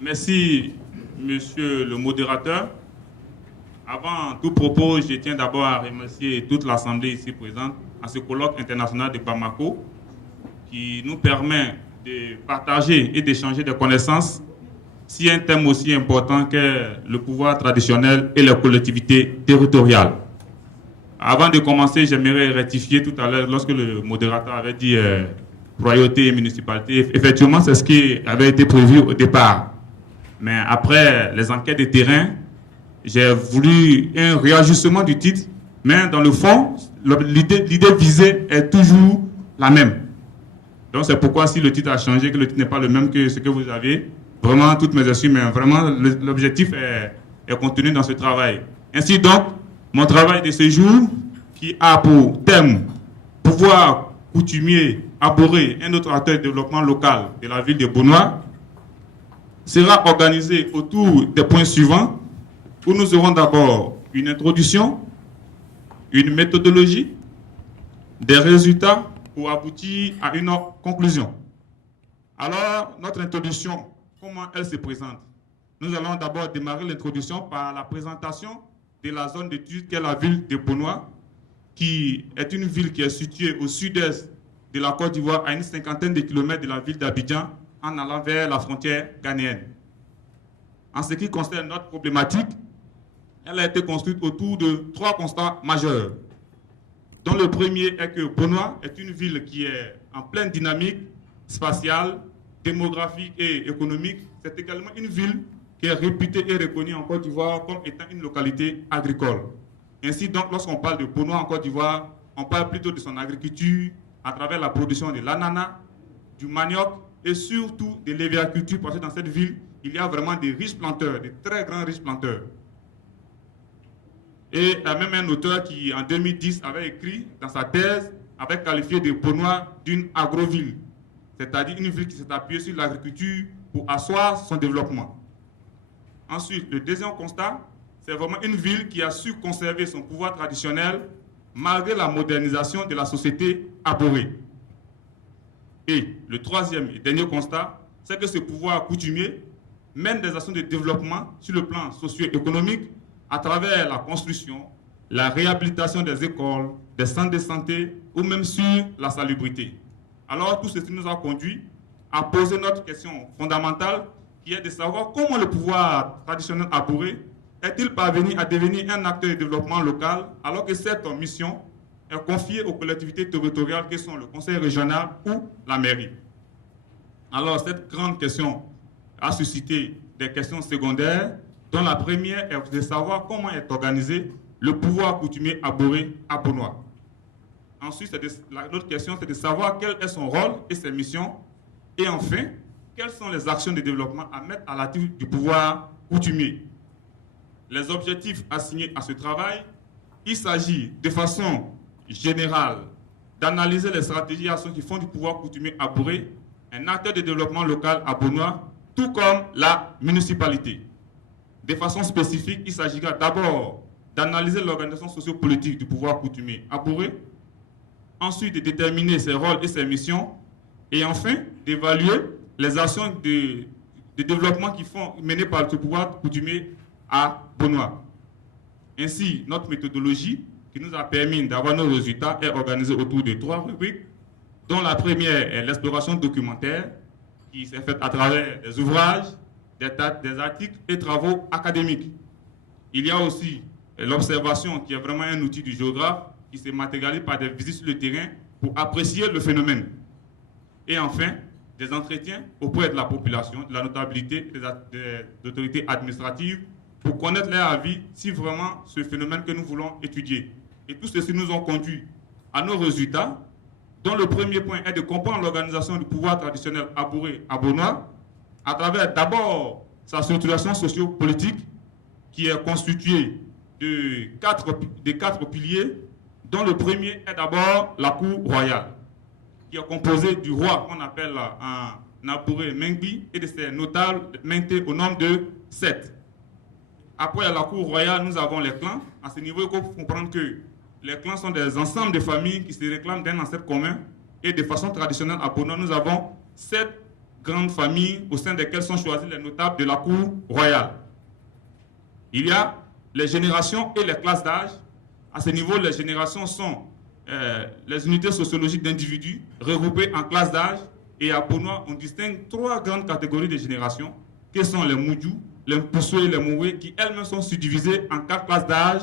Merci, monsieur le modérateur. Avant tout propos, je tiens d'abord à remercier toute l'Assemblée ici présente à ce colloque international de Bamako qui nous permet de partager et d'échanger des connaissances sur un thème aussi important que le pouvoir traditionnel et les collectivités territoriales. Avant de commencer, j'aimerais rectifier tout à l'heure lorsque le modérateur avait dit royauté et municipalité. Effectivement, c'est ce qui avait été prévu au départ. Mais après les enquêtes de terrain, j'ai voulu un réajustement du titre, mais dans le fond, l'idée visée est toujours la même. Donc c'est pourquoi si le titre a changé, que le titre n'est pas le même que ce que vous avez, vraiment toutes mes excuses, mais vraiment l'objectif est contenu dans ce travail. Ainsi donc, mon travail de ce jour, qui a pour thème pouvoir coutumier, aborder un autre acteur de développement local de la ville de Bonois, sera organisé autour des points suivants, où nous aurons d'abord une introduction, une méthodologie, des résultats pour aboutir à une conclusion. Alors, notre introduction, comment elle se présente? Nous allons d'abord démarrer l'introduction par la présentation de la zone d'étude qu'est la ville de Bonois, qui est une ville qui est située au sud-est de la Côte d'Ivoire, à une cinquantaine de kilomètres de la ville d'Abidjan, en allant vers la frontière ghanéenne. En ce qui concerne notre problématique, elle a été construite autour de 3 constats majeurs, dont le premier est que Bonois est une ville qui est en pleine dynamique spatiale, démographique et économique. C'est également une ville qui est réputée et reconnue en Côte d'Ivoire comme étant une localité agricole. Ainsi donc, lorsqu'on parle de Bonois en Côte d'Ivoire, on parle plutôt de son agriculture à travers la production de l'ananas, du manioc et surtout de l'hévéaculture, parce que dans cette ville, il y a vraiment des riches planteurs, des très grands riches planteurs. Et il y a même un auteur qui, en 2010, avait écrit dans sa thèse, avait qualifié de Bonois d'une agroville, c'est-à-dire une ville qui s'est appuyée sur l'agriculture pour asseoir son développement. Ensuite, le deuxième constat, c'est vraiment une ville qui a su conserver son pouvoir traditionnel malgré la modernisation de la société arborée. Et le troisième et dernier constat, c'est que ce pouvoir coutumier mène des actions de développement sur le plan socio-économique à travers la construction, la réhabilitation des écoles, des centres de santé ou même sur la salubrité. Alors tout ceci nous a conduit à poser notre question fondamentale qui est de savoir comment le pouvoir traditionnel arboré est-il parvenu à devenir un acteur de développement local alors que cette mission est confiée aux collectivités territoriales que sont le conseil régional ou la mairie. Alors cette grande question a suscité des questions secondaires dont la première est de savoir comment est organisé le pouvoir coutumier arboré à Bonois. Ensuite, l'autre question, c'est de savoir quel est son rôle et ses missions. Et enfin, quelles sont les actions de développement à mettre à l'actif du pouvoir coutumier. Les objectifs assignés à ce travail, il s'agit de façon générale d'analyser les stratégies et actions qui font du pouvoir coutumier arboré un acteur de développement local à Bonois, tout comme la municipalité. De façon spécifique, il s'agira d'abord d'analyser l'organisation sociopolitique du pouvoir coutumier arboré, ensuite de déterminer ses rôles et ses missions, et enfin d'évaluer les actions de développement qui font menées par ce pouvoir coutumier à Bonois. Ainsi, notre méthodologie qui nous a permis d'avoir nos résultats est organisée autour de 3 rubriques, dont la première est l'exploration documentaire, qui s'est faite à travers des ouvrages, des articles et travaux académiques. Il y a aussi l'observation, qui est vraiment un outil du géographe, qui se matérialise par des visites sur le terrain pour apprécier le phénomène. Et enfin, des entretiens auprès de la population, de la notabilité, des autorités administratives, pour connaître leur avis si vraiment ce phénomène que nous voulons étudier. Et tout ceci nous ont conduit à nos résultats, dont le premier point est de comprendre l'organisation du pouvoir traditionnel arboré à Bonois, à travers d'abord sa structuration socio-politique, qui est constituée de 4 piliers, dont le premier est d'abord la cour royale, qui est composée du roi qu'on appelle un arboré Mengbi et de ses notables maintés au nombre de 7. Après la cour royale, nous avons les clans. À ce niveau, il faut comprendre que les clans sont des ensembles de familles qui se réclament d'un ancêtre commun. Et de façon traditionnelle, à Bonois, nous avons 7 grandes familles au sein desquelles sont choisis les notables de la cour royale. Il y a les générations et les classes d'âge. À ce niveau, les générations sont les unités sociologiques d'individus regroupées en classes d'âge. Et à Bonois, on distingue 3 grandes catégories de générations, qui sont les Moudjou, les Mpoussou et les Moué, qui elles-mêmes sont subdivisées en 4 classes d'âge,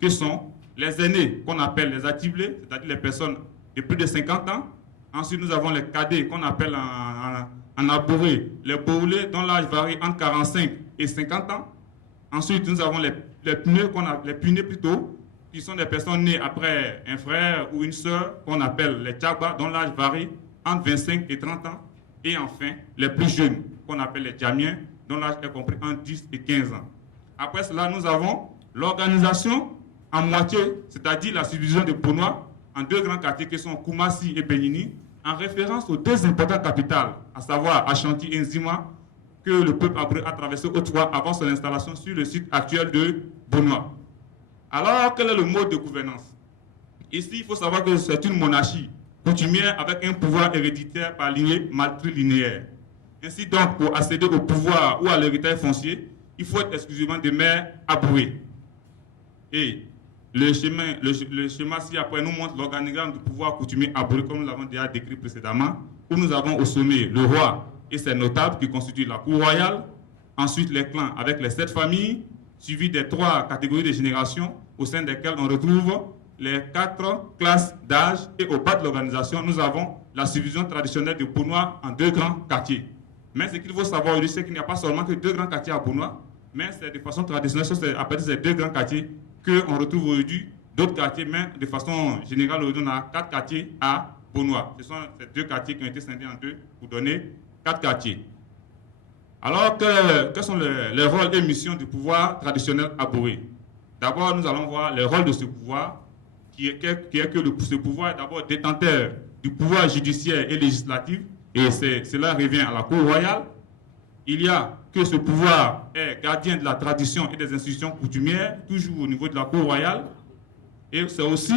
qui sont les aînés, qu'on appelle les atiblés, c'est-à-dire les personnes de plus de 50 ans. Ensuite, nous avons les cadets, qu'on appelle en abouré, les boulés, dont l'âge varie entre 45 et 50 ans. Ensuite, nous avons les punés plutôt, qui sont des personnes nées après un frère ou une sœur, qu'on appelle les tchaba, dont l'âge varie entre 25 et 30 ans. Et enfin, les plus jeunes, qu'on appelle les djamiens, dont l'âge est compris entre 10 et 15 ans. Après cela, nous avons l'organisation en moitié, c'est-à-dire la subdivision de Bonois en 2 grands quartiers qui sont Koumassi et Benini, en référence aux 2 importantes capitales, à savoir Ashanti et Nzima, que le peuple a traversé autrefois avant son installation sur le site actuel de Bonois. Alors, quel est le mode de gouvernance? Ici, il faut savoir que c'est une monarchie coutumière avec un pouvoir héréditaire par lignée matrilinéaire. Ainsi donc, pour accéder au pouvoir ou à l'héritage foncier, il faut être exclusivement des maires aboués. Et le schéma ci-après nous montre l'organigramme du pouvoir coutumier aboué, comme nous l'avons déjà décrit précédemment, où nous avons au sommet le roi et ses notables qui constituent la cour royale, ensuite les clans avec les 7 familles, suivis des 3 catégories de générations au sein desquelles on retrouve les 4 classes d'âge, et au bas de l'organisation, nous avons la subdivision traditionnelle de Bonois en 2 grands quartiers. Mais ce qu'il faut savoir aujourd'hui, c'est qu'il n'y a pas seulement que 2 grands quartiers à Bonois, mais c'est de façon traditionnelle, c'est à partir de ces 2 grands quartiers qu'on retrouve aujourd'hui d'autres quartiers, mais de façon générale, aujourd'hui, on a 4 quartiers à Bonois. Ce sont ces 2 quartiers qui ont été scindés en 2 pour donner 4 quartiers. Alors, quels sont les rôles et missions du pouvoir traditionnel abouré? D'abord, nous allons voir les rôles de ce pouvoir, qui est que ce pouvoir est d'abord détenteur du pouvoir judiciaire et législatif, et cela revient à la cour royale. Il y a que ce pouvoir est gardien de la tradition et des institutions coutumières, toujours au niveau de la cour royale, et c'est aussi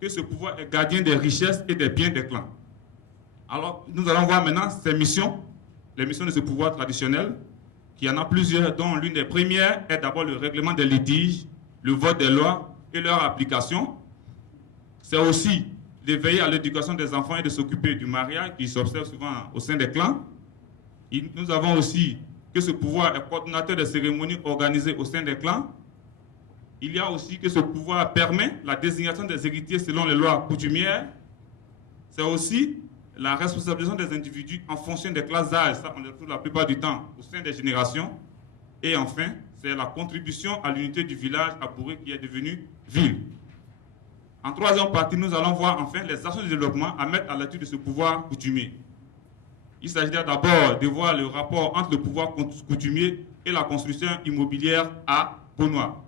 que ce pouvoir est gardien des richesses et des biens des clans. Alors, nous allons voir maintenant ces missions, les missions de ce pouvoir traditionnel, qui en a plusieurs, dont l'une des premières est d'abord le règlement des litiges, le vote des lois et leur application. C'est aussi de veiller à l'éducation des enfants et de s'occuper du mariage qui s'observe souvent au sein des clans. Nous avons aussi que ce pouvoir est coordonnateur des cérémonies organisées au sein des clans. Il y a aussi que ce pouvoir permet la désignation des héritiers selon les lois coutumières. C'est aussi la responsabilisation des individus en fonction des classes d'âge, ça on le trouve la plupart du temps au sein des générations. Et enfin, c'est la contribution à l'unité du village abouré qui est devenu ville. En 3e partie, nous allons voir enfin les actions de développement à mettre à l'étude de ce pouvoir coutumier. Il s'agira d'abord de voir le rapport entre le pouvoir coutumier et la construction immobilière à Bonois.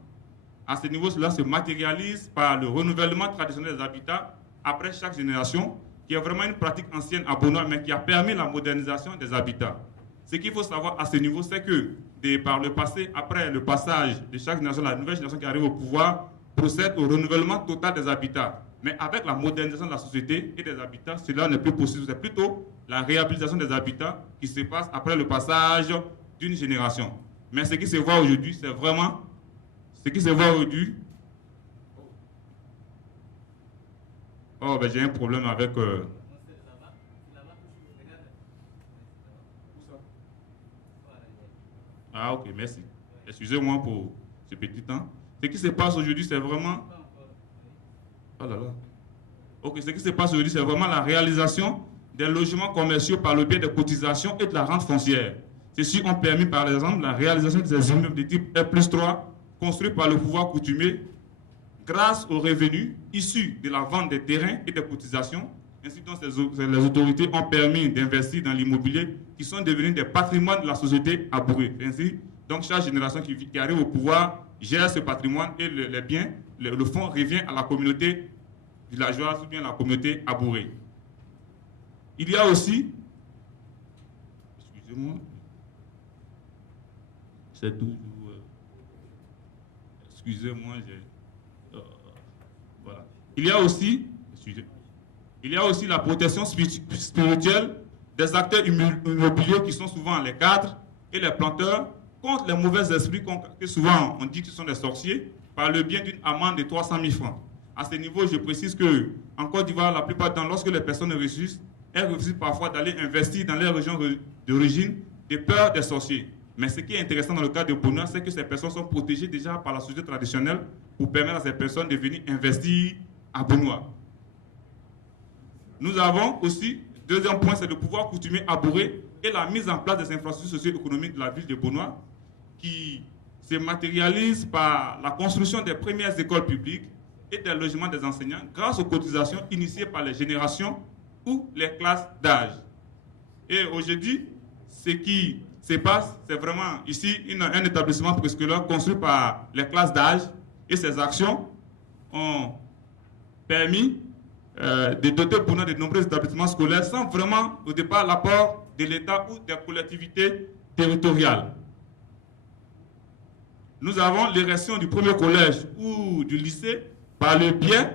À ce niveau, cela se matérialise par le renouvellement traditionnel des habitats après chaque génération, qui est vraiment une pratique ancienne à Bonois, mais qui a permis la modernisation des habitats. Ce qu'il faut savoir à ce niveau, c'est que par le passé, après le passage de chaque génération, la nouvelle génération qui arrive au pouvoir procède au renouvellement total des habitats. Mais avec la modernisation de la société et des habitats, cela n'est plus possible. C'est plutôt la réhabilitation des habitats qui se passe après le passage d'une génération. Mais ce qui se voit aujourd'hui, c'est vraiment ce qui se voit aujourd'hui. Oh, ben j'ai un problème avec. Ah, ok, merci. Excusez-moi pour ce petit temps. Ce qui se passe aujourd'hui, c'est vraiment. Oh là là. Ok, ce qui se passe aujourd'hui, c'est vraiment la réalisation des logements commerciaux par le biais des cotisations et de la rente foncière. Ceux-ci ont permis, par exemple, la réalisation de ces immeubles de type R+3 construits par le pouvoir coutumier grâce aux revenus issus de la vente des terrains et des cotisations. Ainsi donc, les autorités ont permis d'investir dans l'immobilier qui sont devenus des patrimoines de la société abourée. Ainsi, donc chaque génération qui arrive au pouvoir gère ce patrimoine et les biens, le fonds revient à la communauté villageoise ou bien à la communauté abourée. Il y a aussi, excusez-moi, c'est toujours, excusez-moi, voilà. Il y a aussi la protection spirituelle des acteurs immobiliers qui sont souvent les cadres et les planteurs contre les mauvais esprits que souvent on dit que ce sont des sorciers par le biais d'une amende de 300 000 francs. À ce niveau, je précise qu'en Côte d'Ivoire, la plupart du temps, lorsque les personnes refusent, elles refusent parfois d'aller investir dans les régions d'origine de peur des sorciers. Mais ce qui est intéressant dans le cas de Bonoa, c'est que ces personnes sont protégées déjà par la société traditionnelle pour permettre à ces personnes de venir investir à Bonoa. Nous avons aussi, deuxième point, c'est le pouvoir coutumier abouré et la mise en place des infrastructures socio-économiques de la ville de Bonoa qui se matérialise par la construction des premières écoles publiques et des logements des enseignants grâce aux cotisations initiées par les générations ou les classes d'âge. Et aujourd'hui, ce qui se passe, c'est vraiment ici un établissement préscolaire construit par les classes d'âge et ces actions ont permis de doter pour nous de nombreux établissements scolaires sans vraiment au départ l'apport de l'État ou des collectivités territoriales. Nous avons l'érection du premier collège ou du lycée par le biais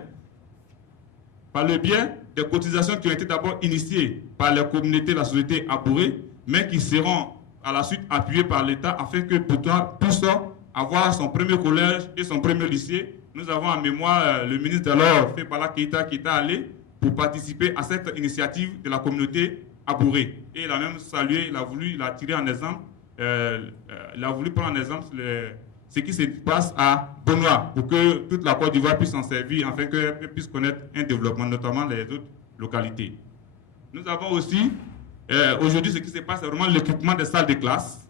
des cotisations qui ont été d'abord initiées par les communautés de la société abourée, mais qui seront à la suite appuyées par l'État afin que puissent avoir son premier collège et son premier lycée. Nous avons en mémoire le ministre d'alors, Febala Keïta, qui est allé pour participer à cette initiative de la communauté abourée. Et il a même salué, il a tiré en exemple, il a voulu prendre en exemple ce qui se passe à Bonoa pour que toute la Côte d'Ivoire puisse s'en servir afin qu'elle puisse connaître un développement, notamment les autres localités. Nous avons aussi, aujourd'hui, ce qui se passe, c'est vraiment l'équipement des salles de classe,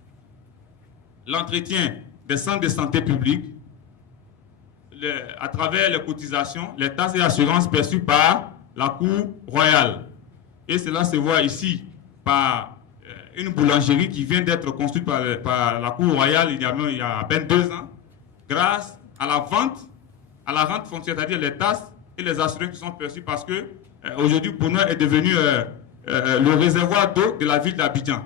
l'entretien des centres de santé publique, à travers les cotisations, les taxes et assurances perçues par la Cour royale. Et cela se voit ici par une boulangerie qui vient d'être construite par la Cour royale il y a à peine 2 ans, grâce à la rente foncière, c'est-à-dire les taxes et les assurances qui sont perçues parce que aujourd'hui, Bonoa est devenu le réservoir d'eau de la ville d'Abidjan.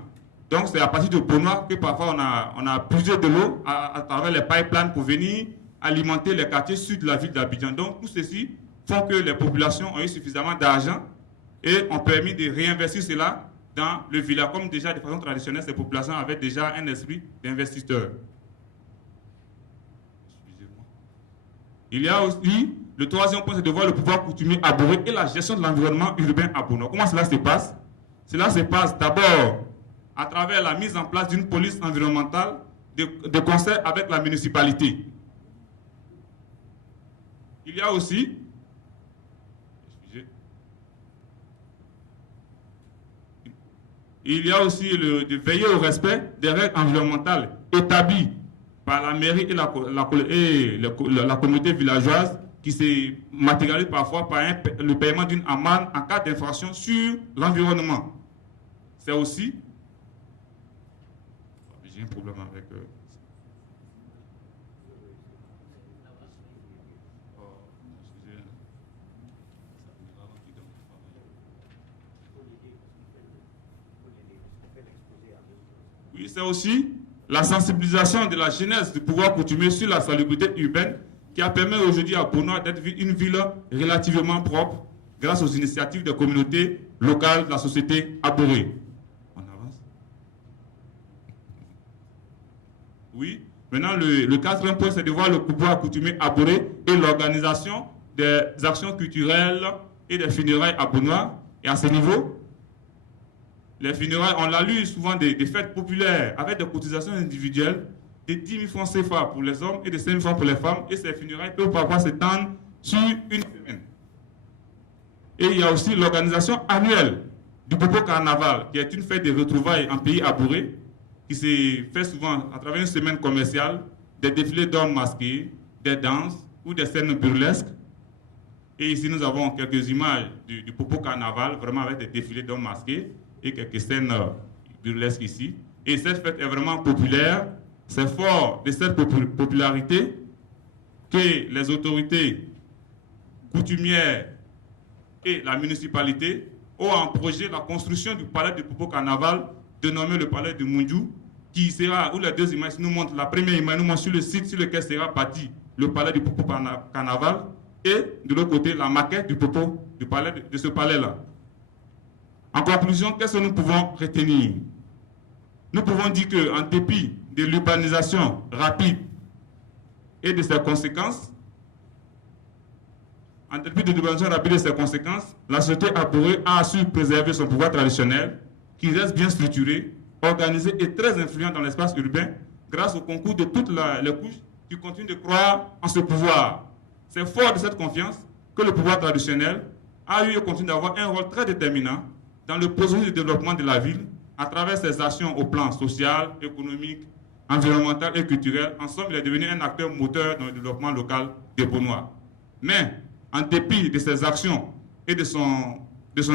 Donc c'est à partir de Bonoa que parfois on a puisé de l'eau à travers les pipelines pour venir alimenter les quartiers sud de la ville d'Abidjan. Donc tout ceci font que les populations ont eu suffisamment d'argent et ont permis de réinvestir cela dans le village. Comme déjà de façon traditionnelle, ces populations avaient déjà un esprit d'investisseur. Il y a aussi le troisième point, c'est de voir le pouvoir coutumier abouré et la gestion de l'environnement urbain à Bonoa. Comment cela se passe? Cela se passe d'abord à travers la mise en place d'une police environnementale de concert avec la municipalité. Il y a aussi de veiller au respect des règles environnementales établies par la mairie et la communauté villageoise qui se matérialise parfois par le paiement d'une amende en cas d'infraction sur l'environnement. C'est aussi... J'ai un problème avec... Oui, c'est aussi la sensibilisation de la jeunesse du pouvoir coutumier sur la salubrité urbaine qui a permis aujourd'hui à Bonoa d'être une ville relativement propre grâce aux initiatives des communautés locales de la société abourée. On avance. Oui. Maintenant, le quatrième point, c'est de voir le pouvoir coutumier abouré et l'organisation des actions culturelles et des funérailles à Bonoa. Et à ce niveau, les funérailles, on l'a lu souvent des fêtes populaires avec des cotisations individuelles de 10 000 francs CFA pour les hommes et de 5 000 francs pour les femmes. Et ces funérailles peuvent parfois s'étendre sur une semaine. Et il y a aussi l'organisation annuelle du Popo Carnaval, qui est une fête de retrouvailles en pays abouré, qui se fait souvent à travers une semaine commerciale, des défilés d'hommes masqués, des danses ou des scènes burlesques. Et ici, nous avons quelques images du Popo Carnaval, vraiment avec des défilés d'hommes masqués et quelques scènes burlesques ici. Et cette fête est vraiment populaire. C'est fort de cette popularité que les autorités coutumières et la municipalité ont en projet la construction du palais du Popo Carnaval, dénommé le palais de Mundjou, qui sera, où les deux images nous montrent, la première image nous montre sur le site sur lequel sera bâti le palais du Popo Carnaval, et de l'autre côté, la maquette du Popo, du palais, de ce palais-là. En conclusion, qu'est-ce que nous pouvons retenir? Nous pouvons dire qu'en dépit de l'urbanisation rapide et de ses conséquences, la société arborée a su préserver son pouvoir traditionnel, qui reste bien structuré, organisé et très influent dans l'espace urbain, grâce au concours de toutes les couches qui continuent de croire en ce pouvoir. C'est fort de cette confiance que le pouvoir traditionnel a eu et continue d'avoir un rôle très déterminant dans le processus de développement de la ville, à travers ses actions au plan social, économique, environnemental et culturel. En somme, il est devenu un acteur moteur dans le développement local des Beaunois. Mais, en dépit de ses actions et de son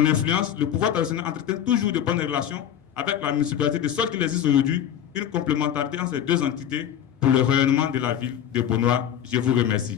influence, le pouvoir traditionnel entretient toujours de bonnes relations avec la municipalité, de sorte qu'il existe aujourd'hui une complémentarité entre ces deux entités pour le rayonnement de la ville de Beaunois. Je vous remercie.